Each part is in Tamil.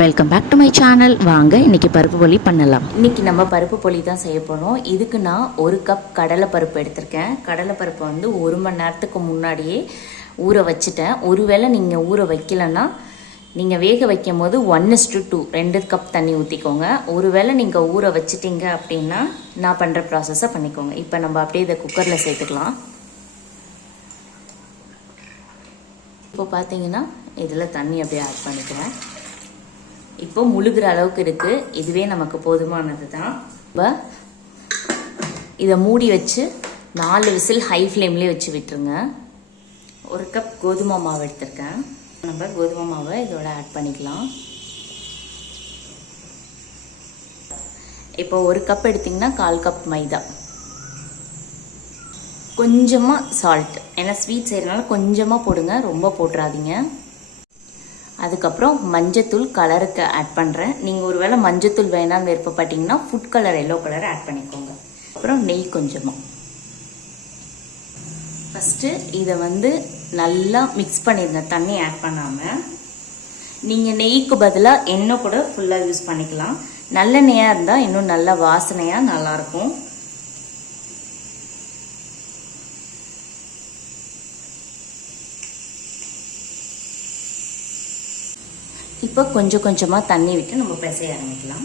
Welcome back to my channel வாங்க இன்னைக்கு பருப்பு பொலி பண்ணலாம். இன்றைக்கி நம்ம பருப்பு பொலி தான் செய்ய போகிறோம் இதுக்கு நான் ஒரு கப் கடலை பருப்பு எடுத்திருக்கேன். கடலை பருப்பை வந்து ஒரு மணி நேரத்துக்கு முன்னாடியே ஊற வச்சுட்டேன். ஒருவேளை நீங்கள் ஊற வைக்கலன்னா நீங்கள் வேக வைக்கும் போது ஒன் டு டூ ரெண்டு கப் தண்ணி ஊற்றிக்கோங்க ஒருவேளை நீங்கள் ஊற வச்சிட்டீங்க அப்படின்னா நான் பண்ணுற ப்ராசஸை பண்ணிக்கோங்க. இப்போ நம்ம அப்படியே இதை குக்கரில் சேர்த்துக்கலாம். இப்போ பார்த்தீங்கன்னா இதில் தண்ணி அப்படியே ஆட் பண்ணிக்கிறேன். இப்போ முழுகிற அளவுக்கு இருக்கு. இதுவே நமக்கு போதுமானது தான் இப்போ இதை மூடி வச்சு நாலு விசில் ஹை ஃப்ளேம்லேயே வச்சு விட்டுருங்க. ஒரு கப் கோதுமை மாவு எடுத்திருக்கேன். நம்ம கோதுமை மாவை இதோட ஆட் பண்ணிக்கலாம். இப்போ ஒரு கப் எடுத்திங்கன்னா கால் கப் மைதா. கொஞ்சமாக சால்ட் ஏன்னா ஸ்வீட் செய்கிறனால கொஞ்சமாக போடுங்க. ரொம்ப போட்டுறாதீங்க. அதுக்கப்புறம் மஞ்சத்தூள் கலருக்கு ஆட் பண்ணுறேன் நீங்கள் ஒருவேளை மஞ்சத்தூள் வேணாம்னு விருப்பப்பட்டீங்கன்னா food colour yellow colour add பண்ணிக்கோங்க. அப்புறம் நெய் கொஞ்சமாக ஃபஸ்ட்டு இதை வந்து நல்லா மிக்ஸ் பண்ணிடுங்க தண்ணி ஆட் பண்ணாமல் நீங்கள் நெய்க்கு பதிலாக எண்ணெய் கூட ஃபுல்லாக யூஸ் பண்ணிக்கலாம். நல்ல நெய்யாக இருந்தால் இன்னும் நல்ல வாசனையாக நல்லாயிருக்கும். இப்போ கொஞ்சம் கொஞ்சமாக தண்ணி விட்டு நம்ம பிசைய ஆரம்பிக்கலாம்.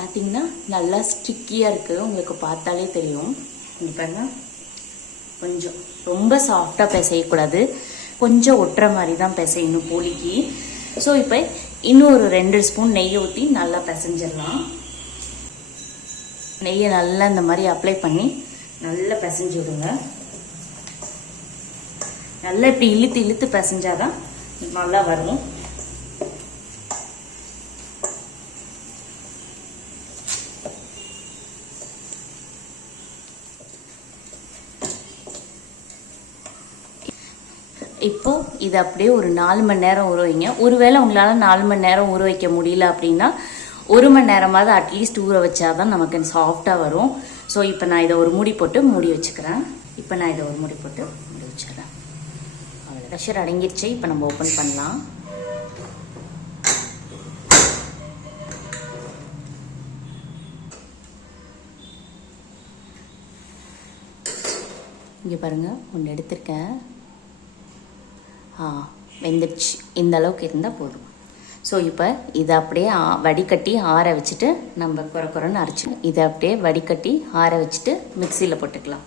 பார்த்தீங்கன்னா நல்லா ஸ்டிக்கியாக இருக்குது உங்களுக்கு பார்த்தாலே தெரியும். இங்கே பாருங்கள் கொஞ்சம் ரொம்ப சாஃப்டாக பிசையக்கூடாது. கொஞ்சம் ஒட்டுற மாதிரி தான் பிசையணும் போலிக்கு. ஸோ இப்போ இன்னும் ஒரு ரெண்டு ஸ்பூன் நெய் ஊற்றி நல்லா பிசைஞ்சிடலாம். நெய்யை நல்லா இந்த மாதிரி அப்ளை பண்ணி நல்லா பிசைஞ்சு விடுங்க நல்லா இப்படி இழுத்து இழுத்து பிசைஞ்சாதான் நல்லா வரும். இப்போது இது அப்படியே ஒரு நாலு மணி நேரம் ஊற வைங்க. ஒருவேளை உங்களால் நாலு மணி நேரம் ஊற வைக்க முடியல அப்படின்னா ஒரு மணி நேரமாவது அட்லீஸ்ட் ஊற வச்சா தான் நமக்கு சாஃப்டாக வரும். ஸோ இப்போ நான் இதை ஒரு மூடி போட்டு மூடி வச்சுக்கிறேன். இப்போ நான் இதை ஒரு மூடி போட்டு மூடி வச்சிடுறேன் அவ்வளோ ப்ரெஷர் அடங்கிடுச்சு இப்போ நம்ம ஓப்பன் பண்ணலாம். இங்கே பாருங்கள் ஒன்று எடுத்திருக்கேன். வெந்துடுச்சு. இந்த அளவுக்கு இருந்தால் போதும். ஸோ இப்போ இதை அப்படியே ஆ- வடிகட்டி ஆற வச்சுட்டு நம்ம குறை குறைன்னு அரைச்சி இதை அப்படியே வடிகட்டி ஆற வச்சுட்டு மிக்சியில் போட்டுக்கலாம்.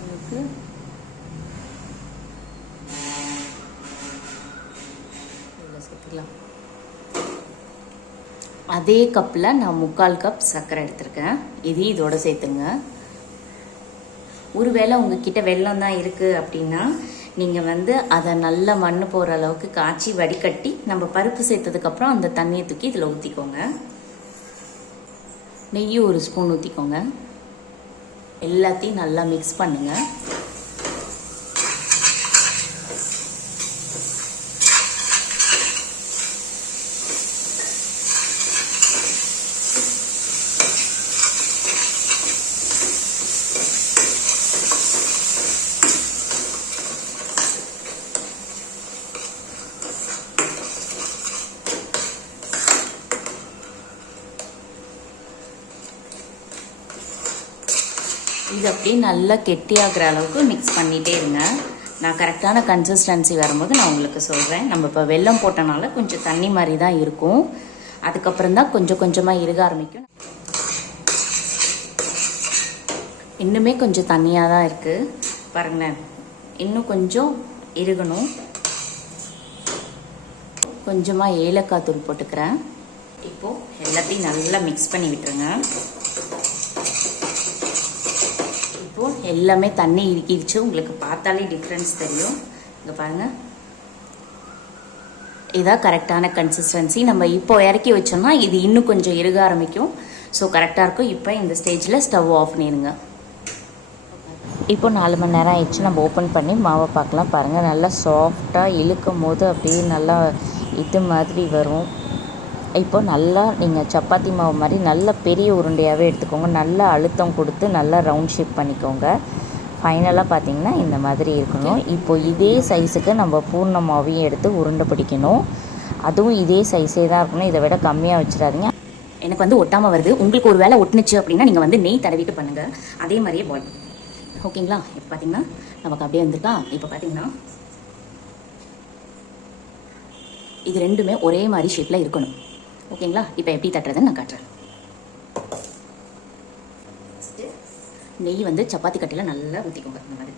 உங்களுக்கு சேர்த்துக்கலாம். அதே கப்பில் நான் முக்கால் கப் சர்க்கரை எடுத்திருக்கேன். இதையும் இதோட சேர்த்துங்க. ஒருவேளை உங்ககிட்ட வெள்ளம் தான் இருக்குது அப்படின்னா நீங்கள் வந்து அதை நல்லா மண் போகிற அளவுக்கு காய்ச்சி வடிகட்டி நம்ம பருப்பு சேர்த்ததுக்கப்புறம் அந்த தண்ணியை தூக்கி இதில் ஊற்றிக்கோங்க நெய்யும் ஒரு ஸ்பூன் ஊற்றிக்கோங்க எல்லாத்தையும் நல்லா மிக்ஸ் பண்ணுங்கள் இது அப்படியே நல்லா கெட்டியாகிற அளவுக்கு மிக்ஸ் பண்ணிகிட்டே இருங்க. நான் கரெக்டான கன்சிஸ்டன்சி வரும்போது நான் உங்களுக்கு சொல்கிறேன் நம்ம இப்போ வெள்ளம் போட்டனால கொஞ்சம் தண்ணி மாதிரி தான் இருக்கும். அதுக்கப்புறம் தான் கொஞ்சம் கொஞ்சமாக இருக ஆரம்பிக்கும். இன்னுமே கொஞ்சம் தண்ணியாக தான் இருக்குது பாருங்களேன். இன்னும் கொஞ்சம் இருகணும். கொஞ்சமாக ஏலக்காய் தூள் போட்டுக்கிறேன். இப்போது எல்லாத்தையும் நல்லா மிக்ஸ் பண்ணி விட்டுருங்க. எல்லாமே தண்ணி இறுக்கிடுச்சு. உங்களுக்கு பார்த்தாலே டிஃப்ரென்ஸ் தெரியும். இங்கே பாருங்கள் இதான் கரெக்டான கன்சிஸ்டன்சி நம்ம இப்போ இறக்கி வச்சோம்னா இது இன்னும் கொஞ்சம் இறுக ஆரம்பிக்கும். ஸோ கரெக்டாக இருக்கும். இப்போ இந்த ஸ்டேஜில் ஸ்டவ் ஆஃப் பண்ணிடுங்க. இப்போ நாலு மணி நேரம் ஆயிடுச்சு. நம்ம ஓப்பன் பண்ணி மாவை பார்க்கலாம். பாருங்கள் நல்லா சாஃப்டாக இழுக்கும் போது அப்படியே நல்லா இது மாதிரி வரும். இப்போ நல்லா நீங்கள் சப்பாத்தி மாவு மாதிரி நல்ல பெரிய உருண்டையாகவே எடுத்துக்கோங்க. நல்லா அழுத்தம் கொடுத்து நல்லா ரவுண்ட் ஷேப் பண்ணிக்கோங்க. ஃபைனலாக பார்த்தீங்கன்னா இந்த மாதிரி இருக்கணும். இப்போ இதே சைஸுக்கு நம்ம பூர்ண மாவையும் எடுத்து உருண்டை பிடிக்கணும். அதுவும் இதே சைஸே தான் இருக்கணும். இதை விட கம்மியாக வச்சிடாதீங்க. எனக்கு வந்து ஒட்டாமல் வருது. உங்களுக்கு ஒரு வேலை ஒட்டுனுச்சு அப்படின்னா நீங்கள் வந்து நெய் தடவிட்டு பண்ணுங்கள் அதே மாதிரியே பால் ஓகேங்களா இப்போ பார்த்தீங்கன்னா நமக்கு அப்படியே வந்திருக்கா? இப்போ பார்த்தீங்கன்னா இது ரெண்டுமே ஒரே மாதிரி ஷேப்பில் இருக்கணும். ஓகேங்களா? இப்போ எப்படி தட்டுறதுன்னு நான் காட்டுறேன். நெய் வந்து சப்பாத்தி கட்டையில் நல்லா ஊற்றிக்கோங்க இந்த மாதிரி.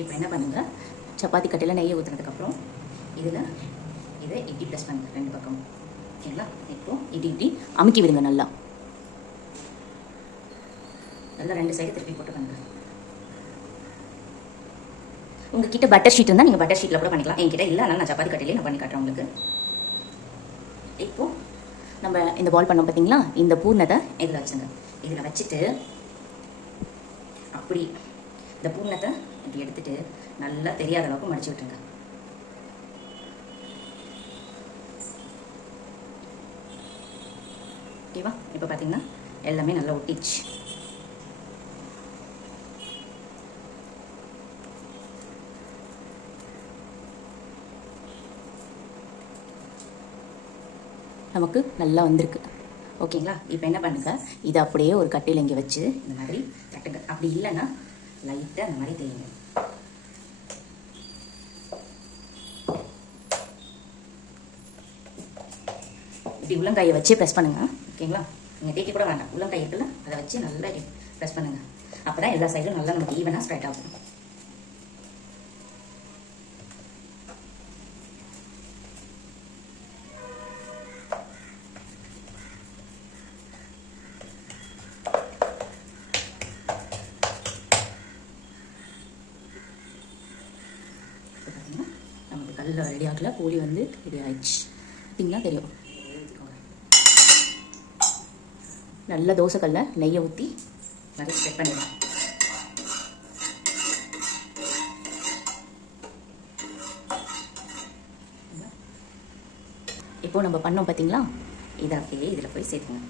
இப்போ என்ன பண்ணுங்கள் சப்பாத்தி கட்டையில் நெய்யை ஊற்றுனதுக்கப்புறம் இதில் இதை இட்லி ப்ரெஸ் பண்ணுங்க ரெண்டு பக்கமும். ஓகேங்களா? இப்போ இப்படி இப்படி அமுக்கி விடுங்க நல்லா. நல்லா ரெண்டு சைடு திருப்பி போட்டு பண்ணுங்க. உங்ககிட்ட பட்டர் ஷீட் இருந்தால் நீங்கள் பட்டர் ஷீட்டில் கூட பண்ணிக்கலாம். என்கிட்ட இல்லை நான் சப்பாத்தி கட்டையிலே நான் பண்ணி காட்டுறேன் உங்களுக்கு. இப்போது நம்ம இந்த பால் பண்ணோம் பார்த்தீங்களா இந்த பூர்ணத்தை இதில் வச்சுங்க. இதில் வச்சுட்டு அப்படி இந்த பூர்ணத்தை இப்படி எடுத்துட்டு நல்லா தெரியாத அளவுக்கு மடிச்சு விட்டுருங்க. ஓகேவா இப்போ பார்த்தீங்கன்னா எல்லாமே நல்லா ஒட்டிச்சு நமக்கு நல்லா வந்திருக்கு. ஓகேங்களா? இப்போ என்ன பண்ணுங்கள் இதை அப்படியே ஒரு கட்டையில் இங்கே வச்சு இந்த மாதிரி தட்டுங்க. அப்படி இல்லைன்னா லைட்டாக அந்த மாதிரி தேயுங்க. இப்படி உள்ளங்கையை வச்சு ப்ரெஸ் பண்ணுங்க. ஓகேங்களா? நீங்கள் தேய்க்க கூட வேண்டாம். உள்ளங்காய் இருக்குல்ல அதை வச்சு நல்லா ப்ரெஸ் பண்ணுங்க. அப்போ தான் எல்லா சைடும் நல்லா நமக்கு ஈவனாக ஸ்ப்ரெட் ஆகும். நமக்கு ரெடி ஆகல கோழி வந்து ரெடி ஆயிடுச்சு. பார்த்தீங்களா? தெரியும். நல்ல தோசைக்கல்ல நெய்யை ஊற்றி நல்லா ஸ்டெப் பண்ணிடலாம். இப்போ நம்ம பண்ணோம் பார்த்தீங்களா? இதை அப்படியே இதில் போய் சேர்த்துங்க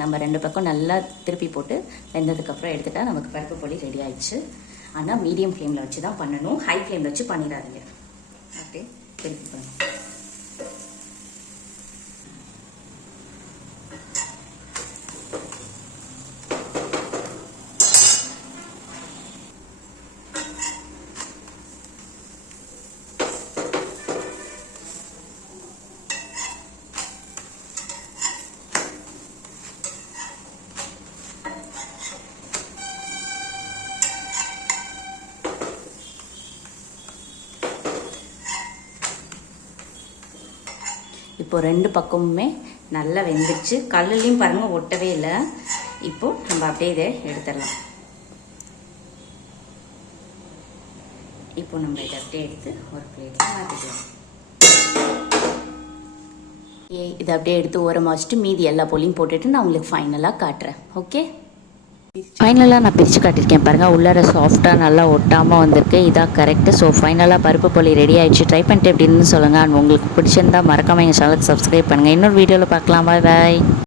நம்ம ரெண்டு பக்கம் நல்லா திருப்பி போட்டு வெந்ததுக்கப்புறம் எடுத்துட்டால் நமக்கு பருப்பு பொடி ரெடி ஆயிடுச்சு. ஆனால் மீடியம் ஃப்ளேமில் வச்சு தான் பண்ணணும். ஹை ஃப்ளேமில் வச்சு பண்ணிடாதீங்க. அப்படியே திருப்பி இப்போது இப்போ ரெண்டு பக்கமுமே நல்லா வெந்துருச்சு கல்லுலையும் பாருங்க ஒட்டவே இல்லை. இப்போ நம்ம அப்படியே இதை எடுத்துடலாம். இப்போ நம்ம இதை அப்படியே எடுத்து ஒரு பிளேட்ல மாற்றிக்கலாம் இதை அப்படியே எடுத்து ஓரமாக வச்சுட்டு மீதி எல்லா பொருளையும் போட்டுட்டு நான் உங்களுக்கு ஃபைனலாக காட்டுறேன். ஓகே ஃபைனலாக நான் பிரித்து காட்டியிருக்கேன் பாருங்கள் உள்ளார சாஃப்டாக நல்லா ஒட்டாமல் வந்திருக்கு. இதான் கரெக்டு ஸோ ஃபைனலாக பருப்பு போலி ரெடி ஆகிடுச்சு ட்ரை பண்ணிட்டு எப்படின்னு சொல்லுங்கள் அண்ட் உங்களுக்கு பிடிச்சிருந்தா மறக்காமல் எங்கள் சேனலுக்கு சப்ஸ்கிரைப் பண்ணுங்கள் இன்னொரு வீடியோவில் பார்க்கலாம். பாய் பாய்